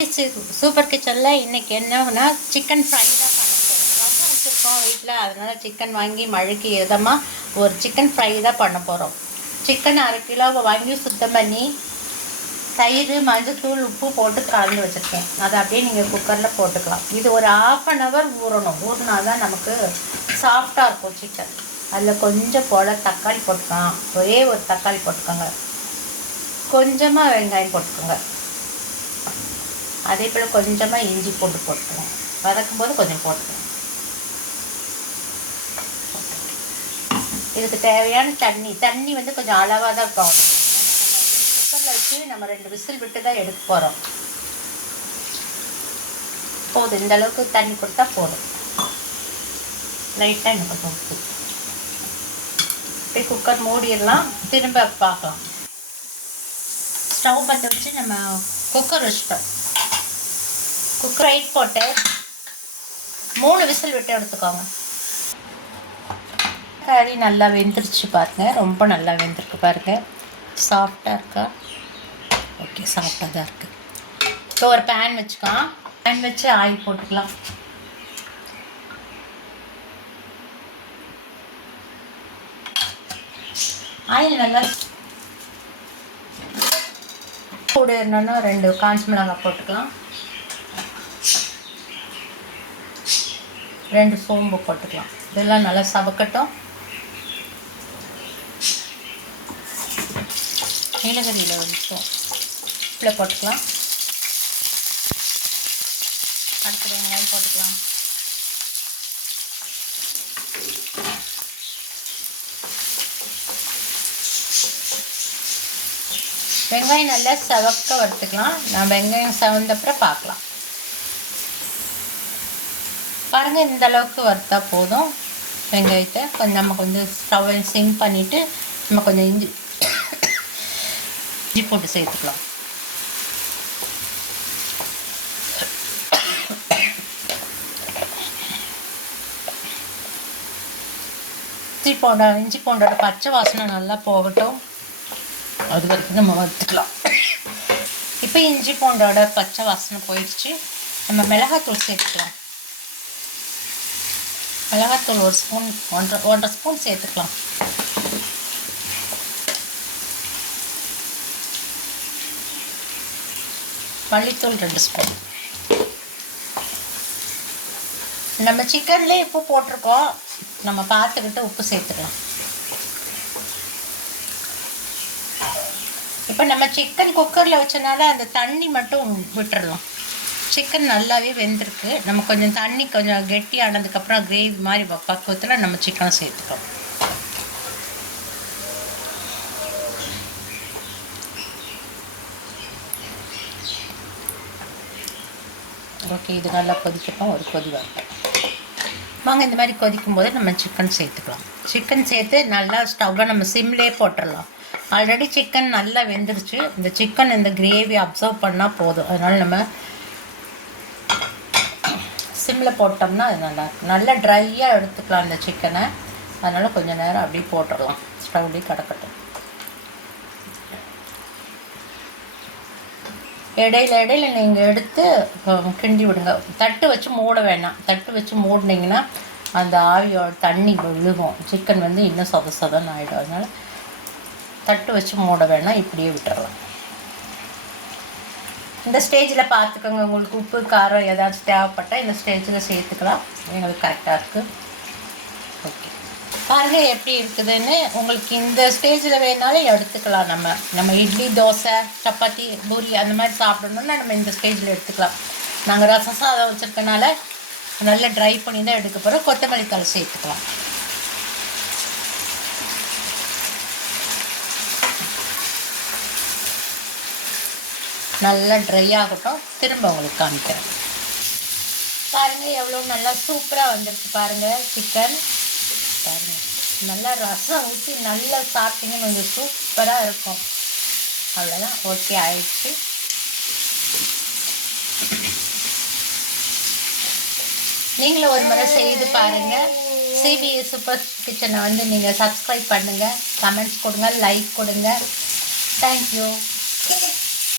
Super கிச்சனில் இன்றைக்கி என்னன்னா சிக்கன் ஃப்ரை தான் பண்ண போகிறோம். ரசம் வச்சுருக்கோம் வீட்டில், அதனால் சிக்கன் வாங்கி மழைக்கு இதமாக ஒரு சிக்கன் ஃப்ரை தான் பண்ண போகிறோம். சிக்கன் 1/2 கிலோ வாங்கி சுத்தம் பண்ணி தயிர், மஞ்சத்தூள், உப்பு போட்டு கலந்து வச்சுருக்கேன். அதை அப்படியே நீங்கள் குக்கரில் போட்டுக்கலாம். இது ஒரு 1/2 hour ஊறணும். ஊறினா தான் நமக்கு சாஃப்டாக இருக்கும் சிக்கன். அதில் கொஞ்சம் போல் தக்காளி போட்டுக்கலாம். ஒரே ஒரு தக்காளி போட்டுக்கோங்க. கொஞ்சமாக வெங்காயம் போட்டுக்கோங்க. அதே போல் கொஞ்சமாக இஞ்சி பூண்டு போட்டுக்கணும். வதக்கும் போது கொஞ்சம் போட்டுக்கணும். இதுக்கு தேவையான தண்ணி வந்து கொஞ்சம் அளவாக தான் போகணும். குக்கரில் வச்சு நம்ம 2 விசில் விட்டு தான் எடுக்க போகிறோம். போதும், இந்த அளவுக்கு தண்ணி கொடுத்தா போதும். லைட்டாக எனக்கு உப்பு போய் குக்கர் மூடிடலாம். திரும்ப பார்க்கலாம். ஸ்டவ் பற்ற வச்சு நம்ம குக்கர் வச்சுட்டோம். குக்கர் ரைட் போட்டு 3 விசில் விட்டு எடுத்துக்கோங்க. கறி நல்லா வெந்துருச்சு பாருங்கள். ரொம்ப நல்லா வெந்திருக்கு பாருங்கள். சாஃப்டாக இருக்கா? ஓகே, சாஃப்டாக தான் இருக்குது. இப்போ ஒரு பேன் வச்சுக்கலாம். பேன் வச்சு ஆயில் போட்டுக்கலாம். ஆயில் நல்லா கூட என்னன்னா 2 காஞ்ச மிளகாய் போட்டுக்கலாம். 2 சோம்பு போட்டுக்கலாம். இதெல்லாம் நல்லா சவக்கட்டும். நீலகிரியில் வந்துட்டோம். இதில் போட்டுக்கலாம். அடுத்து வெங்காயம் போட்டுக்கலாம். வெங்காயம் நல்லா சவக்க வறுத்துக்கலாம். நான் வெங்காயம் சவந்தப்புறம் பார்க்கலாம். பாருங்கள், இந்த அளவுக்கு வறுத்தா போதும். வெங்காயத்தை நம்ம கொஞ்சம் ஸ்டவ்வை சிம் பண்ணிவிட்டு நம்ம கொஞ்சம் இஞ்சி போட்டு சேர்த்துக்கலாம். இஞ்சி பூண்டோட பச்சை வாசனை நல்லா போகட்டும். அது வரைக்கும் நம்ம வறுத்துக்கலாம். இப்போ இஞ்சி பூண்டோட பச்சை வாசனை போயிடுச்சு. நம்ம மிளகாத்தூள் சேர்த்துக்கலாம். மிளகாத்தூள் 1 ஸ்பூன், 1.5 ஸ்பூன் சேர்த்துக்கலாம். மல்லித்தூள் 2 ஸ்பூன். நம்ம சிக்கன்லேயே உப்பு போட்டிருக்கோம். நம்ம பார்த்துக்கிட்டு உப்பு சேர்த்துக்கலாம். இப்போ நம்ம சிக்கன் குக்கரில் வச்சனால அந்த தண்ணி மட்டும் விட்டுடலாம். சிக்கன் நல்லாவே வெந்திருக்கு. நம்ம கொஞ்சம் தண்ணி கொஞ்சம் கெட்டி ஆனதுக்கப்புறம் கிரேவி மாதிரி பக்குவத்தில் நம்ம சிக்கனை சேர்த்துக்கலாம். ஓகே, இது நல்லா கொதிக்கட்டும். ஒரு கொதி வரட்டும். வாங்க, இந்த மாதிரி கொதிக்கும் போது நம்ம சிக்கன் சேர்த்துக்கலாம். சிக்கன் சேர்த்து நல்லா ஸ்டவ்வை நம்ம சிம்லேயே போட்டுடலாம். ஆல்ரெடி சிக்கன் நல்லா வெந்துருச்சு. இந்த சிக்கன் இந்த கிரேவி அப்சர்வ் பண்ணால் போதும். அதனால் நம்ம சிம்மில் போட்டோம்னா அது நல்லா ட்ரையாக எடுத்துக்கலாம் இந்த சிக்கனை. அதனால் கொஞ்சம் நேரம் அப்படியே போட்டுடலாம். ஸ்டவ்லேயே கிடக்கட்டும். இடையில நீங்கள் எடுத்து கிண்டி விடுங்க. தட்டு வச்சு மூட வேணாம். தட்டு வச்சு மூடினீங்கன்னா அந்த ஆவியோட தண்ணி விழுகும். சிக்கன் வந்து இன்னும் சொதன்னு ஆகிடும். அதனால் தட்டு வச்சு மூட வேணாம். இப்படியே விட்டுறலாம். இந்த ஸ்டேஜில் பார்த்துக்கோங்க. உங்களுக்கு உப்பு காரம் ஏதாச்சும் தேவைப்பட்டால் இந்த ஸ்டேஜில் சேர்த்துக்கலாம். எங்களுக்கு கரெக்டாக இருக்குது. ஓகே, பாருங்கள் எப்படி இருக்குதுன்னு. உங்களுக்கு இந்த ஸ்டேஜில் வேணாலும் எடுத்துக்கலாம். நம்ம இட்லி, தோசை, சப்பாத்தி, பூரி அந்த மாதிரி சாப்பிடணுன்னா நம்ம இந்த ஸ்டேஜில் எடுத்துக்கலாம். நாங்கள் ரசம் சாதம் வச்சுருக்கனால நல்லா ட்ரை பண்ணி தான் எடுக்க போகிறோம். கொத்தமல்லி தழை சேர்த்துக்கலாம். நல்லா ட்ரை ஆகட்டும். திரும்ப உங்களுக்கு காமிக்கிறேன். பாருங்கள் எவ்வளோ நல்லா சூப்பராக வந்துருக்கு பாருங்கள் சிக்கன். பாருங்கள், நல்லா ரசம் ஊற்றி நல்லா சாப்பிட்டீங்கன்னு கொஞ்சம் சூப்பராக இருக்கும். அவ்வளோதான், ஓகே ஆயிடுச்சு. நீங்களும் ஒரு முறை செய்து பாருங்கள். சிபிஎஸ் சூப்பர் கிச்சனை வந்து நீங்கள் சப்ஸ்கிரைப் பண்ணுங்கள், கமெண்ட்ஸ் கொடுங்க, லைக் கொடுங்க. தேங்க்யூ.